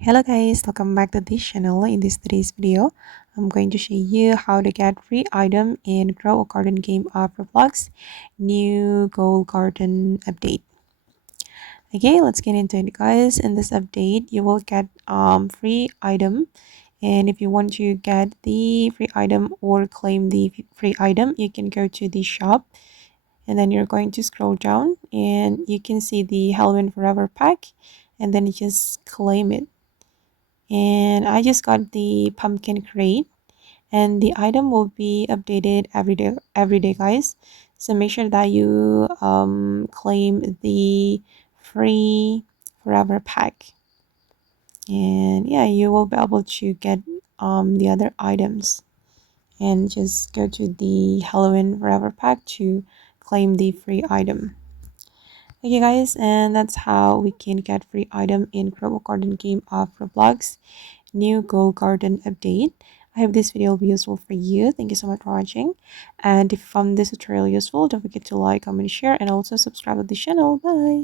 Hello guys, welcome back to this channel. In today's video, I'm going to show you how to get free item in Grow a Garden game of Roblox new Gold Garden update. Okay, let's get into it guys. In this update, you will get free item, and if you want to get the free item or claim the free item, you can go to the shop and then you're going to scroll down and you can see the Halloween Forever pack and then you just claim it. And I just got the pumpkin crate and the item will be updated every day guys, so make sure that you claim the free forever pack, and yeah, you will be able to get the other items, and just go to the Halloween forever pack to claim the free item. Okay guys, and that's how we can get free item in Global Garden game of Roblox new Gold Garden update. I hope this video will be useful for you. Thank you so much for watching. And if you found this tutorial useful, don't forget to like, comment, share, and also subscribe to the channel. Bye!